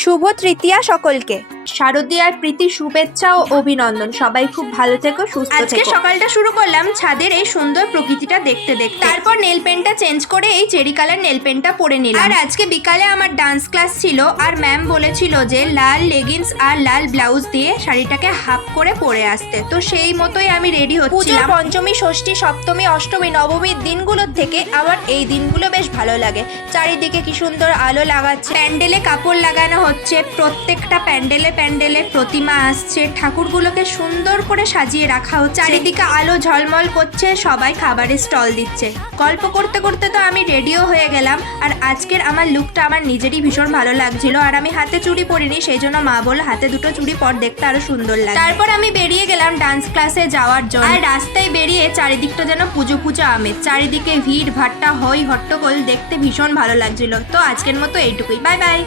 শুভ তৃতীয়া সকলকে। শারদীয়ার প্রীতি শুভেচ্ছা ও অভিনন্দন। সবাই খুব ভালো থেকো, সুস্থ থেকো। আজকে সকালটা শুরু করলাম ছাদের এই সুন্দর প্রকৃতিটা দেখতে দেখতে। তারপর নেল পেনটা চেঞ্জ করে এই চেরি কালার নেল পেনটা পরে নিলাম। আর আজকে বিকালে আমার ডান্স ক্লাস ছিল, আর ম্যাম বলেছিল যে লাল লেগিংস আর লাল ব্লাউজ দিয়ে শাড়িটাকে হাফ করে পরে আসতে। তো সেই মতোই আমি রেডি হচ্ছিলাম। পঞ্চমী, ষষ্ঠী, সপ্তমী, অষ্টমী, নবমীর দিনগুলোর থেকে আমার এই দিনগুলো বেশ ভালো লাগে। চারিদিকে কি সুন্দর আলো লাগাচ্ছে, প্যান্ডেলে কাপড় লাগানো হচ্ছে, প্রত্যেকটা প্যান্ডেলে প্যান্ডেলে প্রতিমা আসছে, ঠাকুরগুলোকে সুন্দর করে সাজিয়ে রাখা হচ্ছে, চারিদিকে আলো ঝলমল করছে, সবাই খাবারের স্টল দিচ্ছে। গল্প করতে করতে তো আমি রেডিও হয়ে গেলাম। আর আজকের আমার লুকটা আমার নিজেরই ভীষণ ভালো লাগছিল। আর আমি হাতে চুড়ি পরিনি, সেই জন্য মা বলল হাতে দুটো চুড়ি পর, দেখতে আরো সুন্দর লাগে। তারপর আমি বেরিয়ে গেলাম ডান্স ক্লাসে যাওয়ার জন্য। আর রাস্তায় বেরিয়ে চারিদিকটা যেন পুজো পুজো আমেজ, চারিদিকে ভিড় ভাট্টা হই হট্টগোল, দেখতে ভীষণ ভালো লাগছিল। তো আজকের মতো এইটুকুই, বাই বাই।